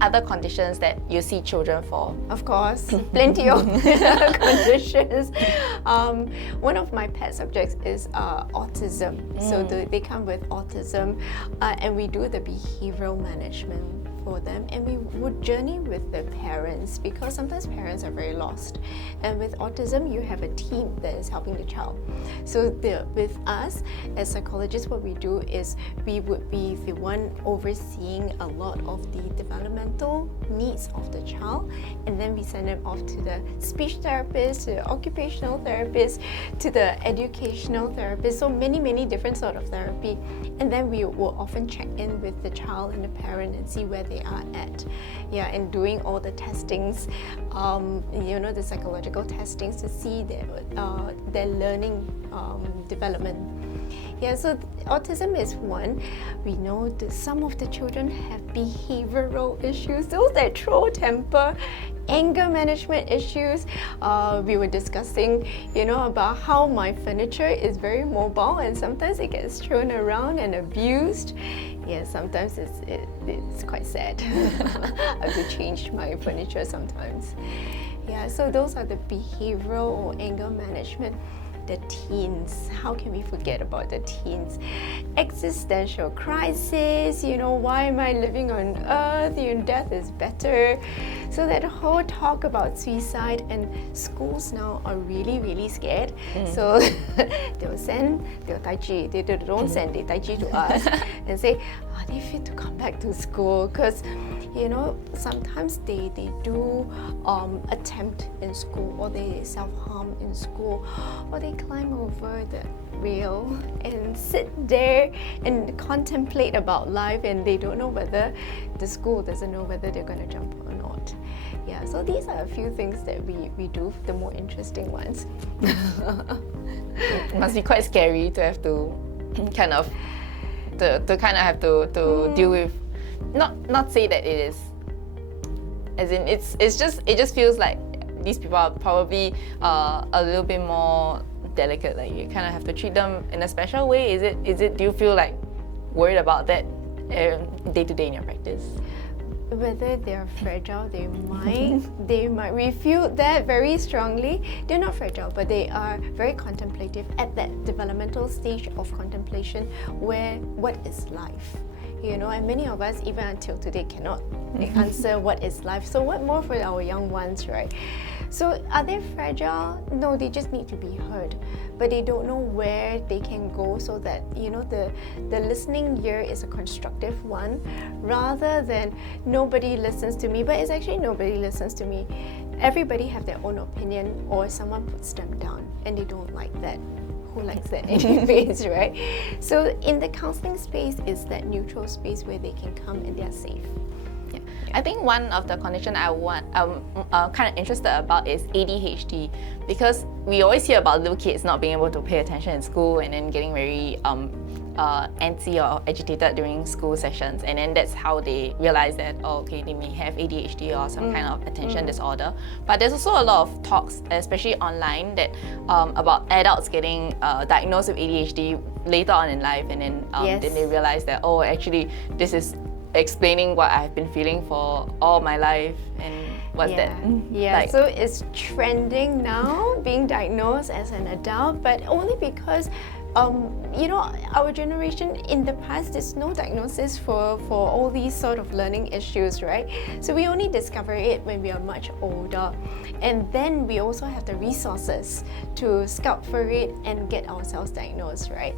any other conditions that you see children for? Of course, plenty of conditions. One of my pet subjects is autism. So they come with autism, and we do the behavioral management for them, and we would journey with the parents, because sometimes parents are very lost, and with autism you have a team that is helping the child. So with us as psychologists, what we do is we would be the one overseeing a lot of the developmental needs of the child, and then we send them off to the speech therapist, to the occupational therapist, to the educational therapist, so many different sort of therapy. And then we will often check in with the child and the parent and see where they are at. Yeah, and doing all the testings, the psychological testings to see their learning development. Yeah, so autism is one. We know that some of the children have behavioral issues, those that throw temper, anger management issues. We were discussing, about how my furniture is very mobile and sometimes it gets thrown around and abused. Yeah, sometimes it's quite sad. I have to change my furniture sometimes. Yeah, so those are the behavioral or anger management. The teens, how can we forget about the teens? Existential crisis, why am I living on earth? Death is better. So that whole talk about suicide, and schools now are really scared. So they'll tai chi, they don't send, they tai chi to us and say, are they fit to come back to school? Because sometimes they do attempt in school, or they self-harm in school, or they climb over the rail and sit there and contemplate about life, and they don't know whether the school doesn't know whether they're going to jump or not. Yeah, so these are a few things that we do, the more interesting ones. It must be quite scary to have to kind of have to deal with, not say that it is, as in it just feels like these people are probably a little bit more delicate, like you kind of have to treat them in a special way. Is it do you feel like worried about that day to day in your practice? Whether they're fragile, they might refute that very strongly. They're not fragile, but they are very contemplative at that developmental stage of contemplation, where what is life? And many of us, even until today, cannot answer what is life. So what more for our young ones, right? So are they fragile? No, they just need to be heard. But they don't know where they can go, so that, the listening ear is a constructive one, rather than nobody listens to me. But it's actually nobody listens to me. Everybody have their own opinion, or someone puts them down, and they don't like that. Who likes that anyways, right? So in the counseling space is that neutral space where they can come and they're safe. Yeah. I think one of the conditions I'm kind of interested about is ADHD, because we always hear about little kids not being able to pay attention in school and then getting very antsy or agitated during school sessions, and then that's how they realize that, they may have ADHD or some kind of attention disorder. But there's also a lot of talks, especially online, that about adults getting diagnosed with ADHD later on in life, and then then they realize that, actually this is explaining what I've been feeling for all my life. And what's that? Yeah, like? So it's trending now, being diagnosed as an adult, but only because our generation in the past, there's no diagnosis for all these sort of learning issues, right? So we only discover it when we are much older, and then we also have the resources to scout for it and get ourselves diagnosed, right?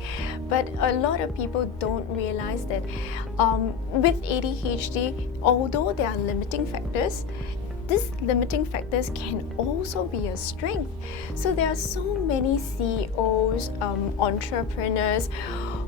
But a lot of people don't realize that with ADHD, although there are limiting factors, these limiting factors can also be a strength. So there are so many CEOs, entrepreneurs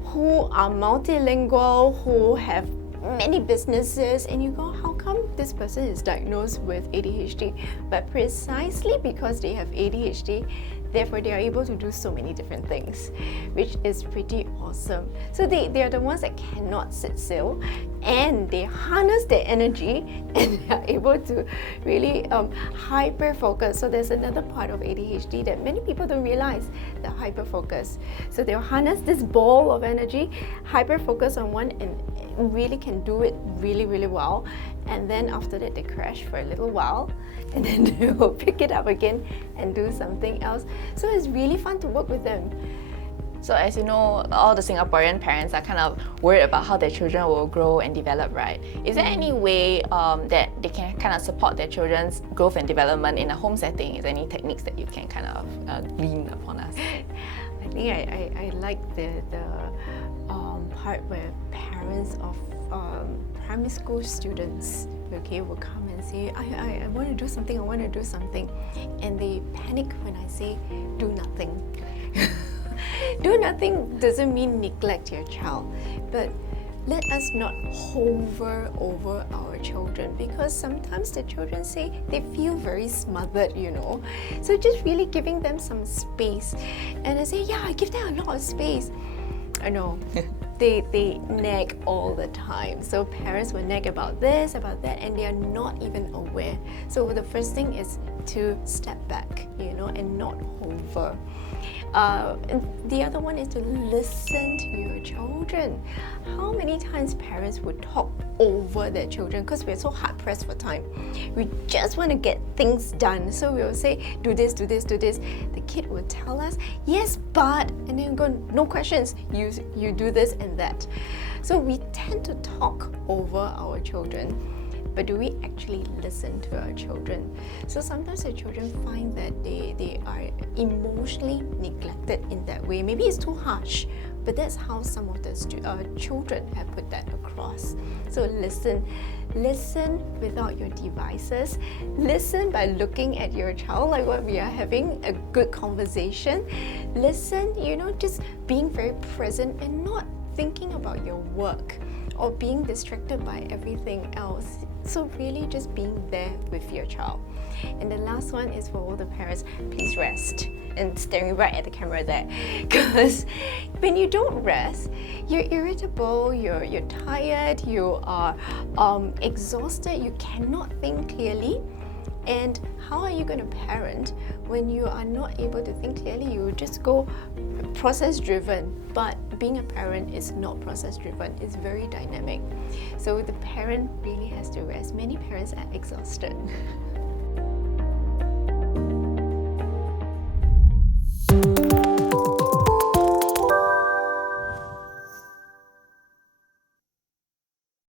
who are multilingual, who have many businesses, and you go, how come this person is diagnosed with ADHD? But precisely because they have ADHD, therefore they are able to do so many different things, which is pretty awesome. So they are the ones that cannot sit still, and they harness their energy, and they are able to really hyper focus. So there's another part of ADHD that many people don't realize, the hyper focus. So they'll harness this ball of energy, hyper focus on one, and really can do it really, really well, and then after that they crash for a little while, and then they will pick it up again and do something else. So it's really fun to work with them. So as you know, all the Singaporean parents are kind of worried about how their children will grow and develop, right? Is there any way that they can kind of support their children's growth and development in a home setting? Is there any techniques that you can kind of glean upon us? I think I like the part where parents of primary school students, okay, will come and say, I want to do something, and they panic when I say do nothing. Do nothing doesn't mean neglect your child, but let us not hover over our children, because sometimes the children say they feel very smothered, you know. So just really giving them some space. And I say, yeah, I give them a lot of space. I know. They nag all the time. So parents will nag about this, about that, and they are not even aware. So the first thing is to step back, you know, and not hover. And the other one is to listen to your children. How many times parents would talk over their children because we're so hard pressed for time? We just want to get things done. So we will say, do this, do this, do this. The kid will tell us, yes, but, and then go, no questions. You do this and that. So we tend to talk over our children. But do we actually listen to our children? So sometimes the children find that they are emotionally neglected in that way. Maybe it's too harsh, but that's how some of the children have put that across. So listen without your devices. Listen by looking at your child, like what we are having, a good conversation. Listen, you know, just being very present and not thinking about your work or being distracted by everything else. So really just being there with your child. And the last one is for all the parents, please rest. And staring right at the camera there. Because when you don't rest, you're irritable, you're tired, you are exhausted, you cannot think clearly. And how are you going to parent when you are not able to think clearly? You just go process driven. But being a parent is not process driven, it's very dynamic. So the parent really has to rest. Many parents are exhausted.